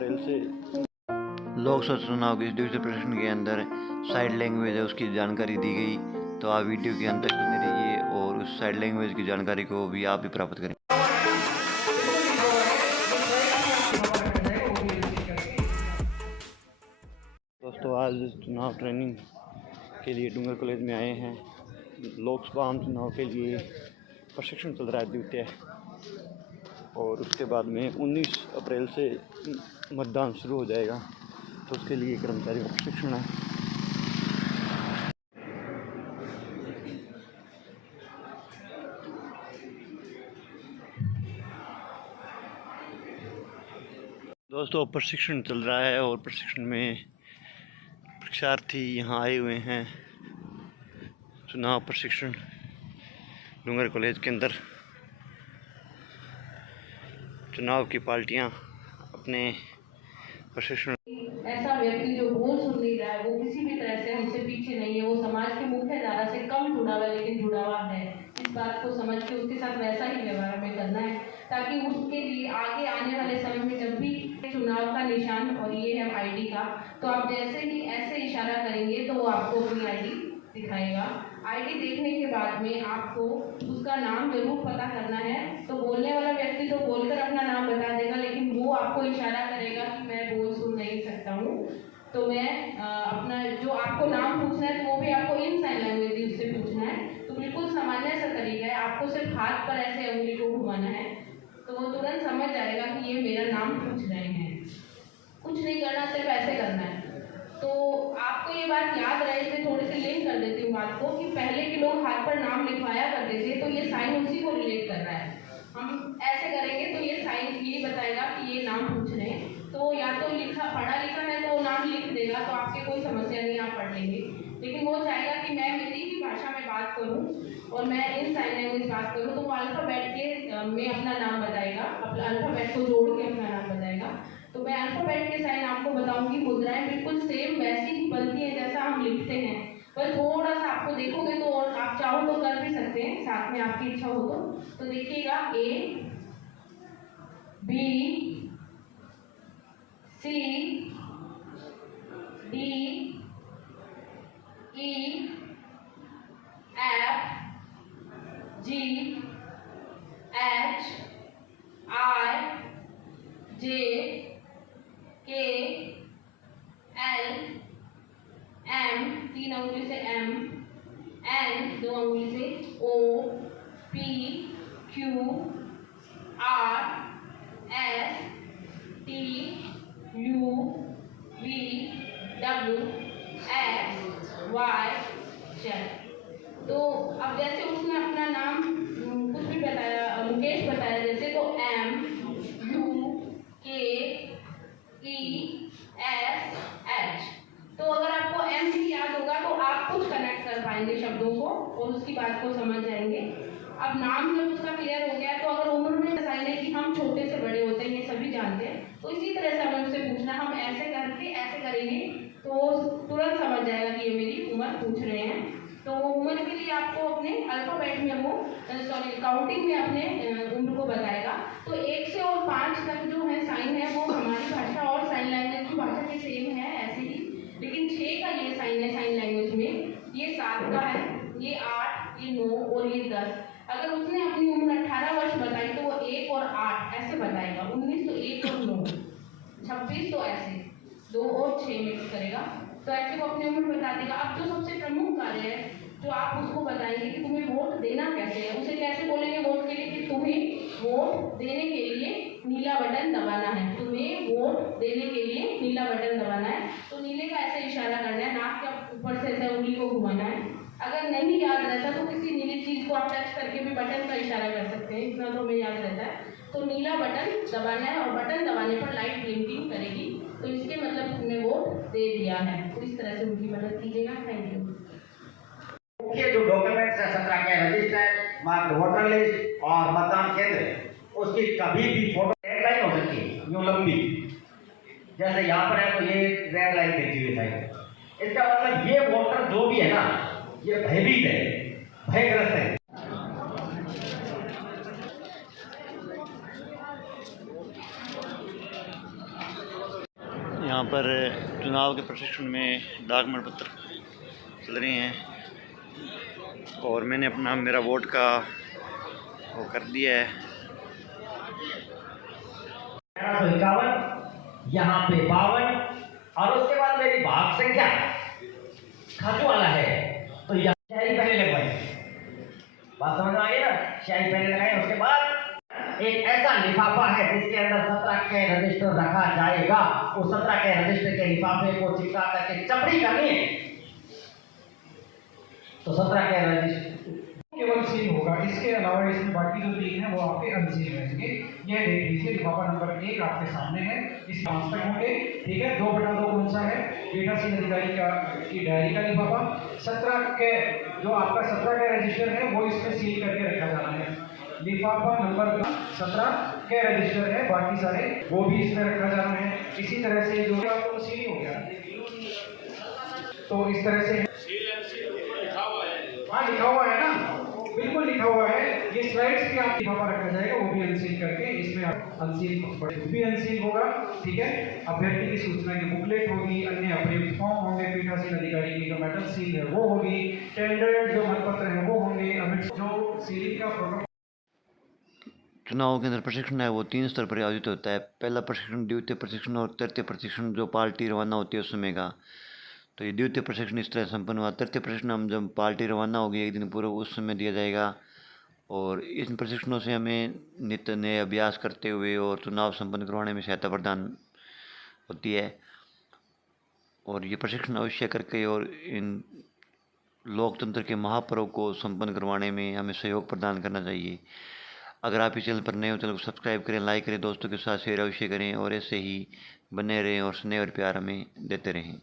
अप्रैल से लोकसभा चुनाव के ड्यूटी प्रशिक्षण के अंदर साइड लैंग्वेज है उसकी जानकारी दी गई। तो आप वीडियो के अंत तक बने रहिए और उस साइड लैंग्वेज की जानकारी को भी आप भी प्राप्त करें। दोस्तों, आज चुनाव ट्रेनिंग के लिए डूंगर कॉलेज में आए हैं। लोकसभा आम चुनाव के लिए प्रशिक्षण चल रहा है द्वितीय, और उसके बाद में 19 अप्रैल से मतदान शुरू हो जाएगा। तो उसके लिए कर्मचारी का प्रशिक्षण है। दोस्तों, प्रशिक्षण चल रहा है और प्रशिक्षण में परीक्षार्थी यहाँ आए हुए हैं। चुनाव प्रशिक्षण डूंगर कॉलेज के अंदर चुनाव की पार्टियां अपने प्रशिक्षण। ऐसा व्यक्ति जो बोल सुन नहीं रहा है, वो किसी भी तरह से हमसे पीछे नहीं है, वो समाज के मुख्य धारा से कम जुड़ा हुआ है लेकिन जुड़ा हुआ है। इस बात को समझ के उसके साथ वैसा ही व्यवहार हमें करना है, ताकि उसके लिए आगे आने वाले समय में जब भी चुनाव का निशान और ये है आईडी का, तो आप जैसे ही ऐसे इशारा करेंगे तो वो आपको अपनी आईडी दिखाएगा। आईडी देखने के बाद में आपको उसका नाम जरूर पता करना है। तो बोलने वाला व्यक्ति तो बोलकर अपना नाम बता देगा, लेकिन वो आपको इशारा करेगा कि मैं बोल सुन नहीं सकता हूँ, तो मैं अपना जो आपको नाम पूछना है तो वो भी आपको इन साइन लैंग्वेज से पूछना है। तो बिल्कुल सामान्य सा तरीका है, आपको सिर्फ हाथ पर ऐसे उंगली को घुमाना है, तो वो तुरंत समझ जाएगा कि ये मेरा नाम पूछ रहे हैं। कुछ नहीं करना, सिर्फ ऐसे करना है। तो आपको ये बात याद रहे, इसलिए थोड़ी सी लिंक कर देती हूँ बात को, कि पहले के लोग हाथ पर नाम लिखवाया करते थे, तो ये साइन उसी को रिलेट कर रहा है। हम ऐसे करेंगे तो ये साइन ये बताएगा कि ये नाम पूछ रहे हैं। तो या तो पढ़ा लिखा है तो नाम लिख देगा, तो आपके कोई समस्या नहीं, आप पढ़ लेंगे। लेकिन वो चाहेगा कि मैं मेरी ही भाषा में बात करूँ और मैं इन साइन लैंग्वेज बात करूँ, तो वो अल्फ़ाबेट के में अपना नाम बताएगा, अपना अल्फ़ाबेट को जोड़ के अपना नाम बताएगा। तो मैं अल्फ़ाबेट के साइन आपको बताऊंगी। मुद्राएं बिल्कुल सेम वैसी ही बनती हैं जैसा हम लिखते हैं, पर थोड़ा सा आपको देखोगे तो, और आप चाहो तो कर भी सकते हैं, साथ में आपकी इच्छा हो तो देखिएगा A B C D E F G H I J K L M 3 अंगुली से M, N 2 अंगुली से O, P Q R S T U V W X Y Z। तो अब जैसे उसने अपना नाम कुछ भी बताया, मुकेश बताया जैसे, तो M U K E S H। तो अगर आपको M भी याद होगा तो आप कुछ कनेक्ट कर पाएंगे शब्दों को और उसकी बात को समझ जाएंगे। अब नाम जब उसका क्लियर हो गया, तो अगर उम्र में साइन है कि हम छोटे से बड़े होते हैं, ये सभी जानते हैं, तो इसी तरह से हमें उससे पूछना, हम ऐसे करके ऐसे करेंगे तो तुरंत समझ जाएगा कि ये मेरी उम्र पूछ रहे हैं। तो उम्र के लिए आपको अपने अल्फाबेट में वो काउंटिंग में अपने उम्र को बताएगा। तो 1 से और 5 तक जो है साइन है वो हमारी भाषा और साइन लैंग्वेज की भाषा के सेम है ऐसे ही, लेकिन 6 का ये साइन है साइन लैंग्वेज में, ये 7 का है, ये 8, ये 9 और ये 10। अगर उसने अपनी उम्र 18 वर्ष बताई तो वो 1 और 8 ऐसे बताएगा, 19 तो 1 और 9, 26 तो ऐसे 2 और 6 मिक्स करेगा, तो ऐसे वो अपनी उम्र बता देगा। अब जो सबसे प्रमुख कार्य है जो आप उसको बताएंगे कि तुम्हें वोट देना कैसे है, उसे कैसे बोलेंगे वोट के लिए, कि तुम्हें वोट देने के लिए नीला बटन दबाना है, तुम्हें वोट देने के लिए नीला बटन दबाना है। तो नीले का ऐसे इशारा करना है, नाक के ऊपर से ऐसे उंगली को घुमाना है। अगर नहीं याद रहता तो किसी नीली चीज को आप टच करके भी बटन का इशारा कर सकते हैं, इतना तो हमें याद रहता है। तो नीला बटन दबाना है और बटन दबाने पर लाइट ब्लिंकिंग करेगी, तो इसके मतलब तुमने वोट दे दिया है। तो इस तरह से उनकी मदद कीजिएगा। Thank you. मुख्य जो डॉक्यूमेंट्स है 17 के रजिस्टर, मार्क्ड वोटर लिस्ट और मतदान केंद्र, उसकी कभी भी फोटो रेड लाइन हो सकती है यूं लंबी, जैसे यहाँ पर है तो ये रेड लाइन खींची हुई है। इसका मतलब ये वोटर जो भी है ना, ये भयभीत है, भयग्रस्त है। पर चुनाव के प्रशिक्षण में डाक पत्र चल रहे हैं और मैंने अपना मेरा वोट का वो कर दिया है। 1151, यहाँ पे 52 और उसके बाद मेरी भाग संख्या खाजू वाला है तो यहाँ शाही पहले लगवाई। बात समझ में आ गई ना? शाही पहले लगाए। उसके बाद एक ऐसा लिफाफा है जिसके अंदर 17 के रजिस्टर रखा जाएगा। उस 17 के रजिस्टर के लिफाफे को चिपका करके चपड़ी करनी है। तो 17 के रजिस्टर केवल सील होगा, इसके अलावा इसमें बाकी जो 3 है वो आपके अनसील रहेंगे। यह देख लीजिए, लिफाफा नंबर 1 आपके सामने है, इस 5 तक होंगे। ठीक है, 2/2 कौन सा है? पीठासीन अधिकारी का की डायरी का लिफाफा। 17 के जो आपका 17 का रजिस्टर है वो इसमें सील करके रखा जाना है। लिफाफा नंबर 17 के रजिस्टर है, बाकी सारे वो भी इसमें रखा जाना है। इसी तरह से जो आपको सील हो गया, तो इस तरह से हाँ लिखा हुआ है ना, बिल्कुल लिखा हुआ है। ये स्लाइड्स भी आप लिफाफा रखा जाएगा, वो भी अनसील करके इसमें अनसील भी अनसील होगा। ठीक है, अभ्यर्थी की सूचना की बुकलेट होगी, अन्य अप्रयुक्त फॉर्म होंगे, पीठासीन अधिकारी की जो मेटल सील है वो होगी, टेंडर जो मतपत्र है वो होंगे, जो सीलिंग का प्रोटोकॉल। चुनाव के अंदर प्रशिक्षण है वो 3 स्तर पर आयोजित होता है। पहला प्रशिक्षण, द्वितीय प्रशिक्षण और तृतीय प्रशिक्षण जो पार्टी रवाना होती है उस समय का। तो ये द्वितीय प्रशिक्षण इस तरह संपन्न हुआ। तृतीय प्रशिक्षण हम जब पार्टी रवाना होगी 1 दिन पूर्व उस समय दिया जाएगा और इन प्रशिक्षणों से हमें नित्य नए अभ्यास करते हुए और चुनाव संपन्न करवाने में सहायता प्रदान होती है। और ये प्रशिक्षण अवश्य करके और इन लोकतंत्र के महापर्व को संपन्न करवाने में हमें सहयोग प्रदान करना चाहिए। अगर आप इस चैनल पर नए हो, चैनल को सब्सक्राइब करें, लाइक करें, दोस्तों के साथ शेयर अवश्य करें और ऐसे ही बने रहें और स्नेह और प्यार हमें देते रहें।